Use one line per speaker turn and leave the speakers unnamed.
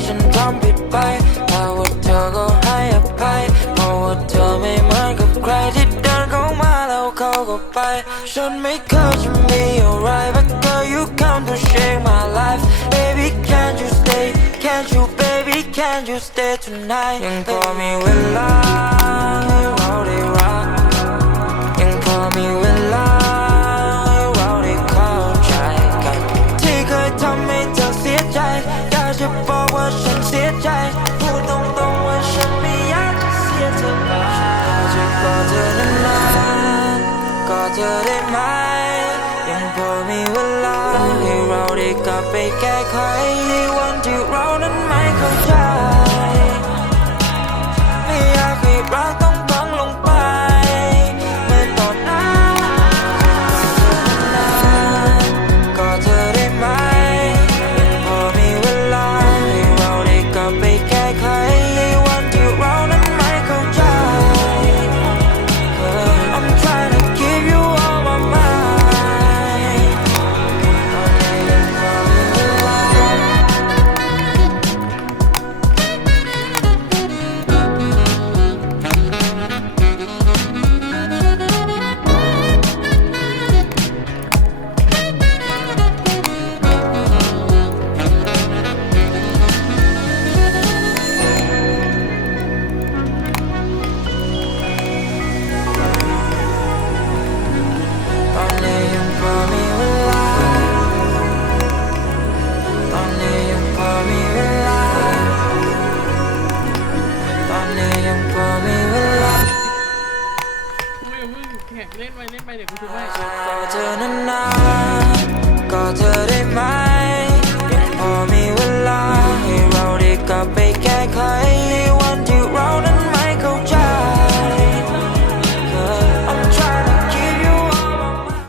시선 덤빛바이 타워 타고 하얗바이 뭐워 덤이 맑은 크레딧 달고 말아오 고고바이 Should make cause you me alright But girl you come to shake my life. Baby can't you stay? Can't you baby can't you stay tonight? You can call me with love Roll it rock. You can call me with love ใจ พูดตรงๆว่าฉันไม่อยากจะเสียเธอไปกจะกอดเธอนานๆกอดเธอได้ไหม ยังพอมีเวลาให้เราได้กลับไปแก้ไขในวันที่เรา
เล่นไปเล่นไปเดี๋ยวกูช่ว
ย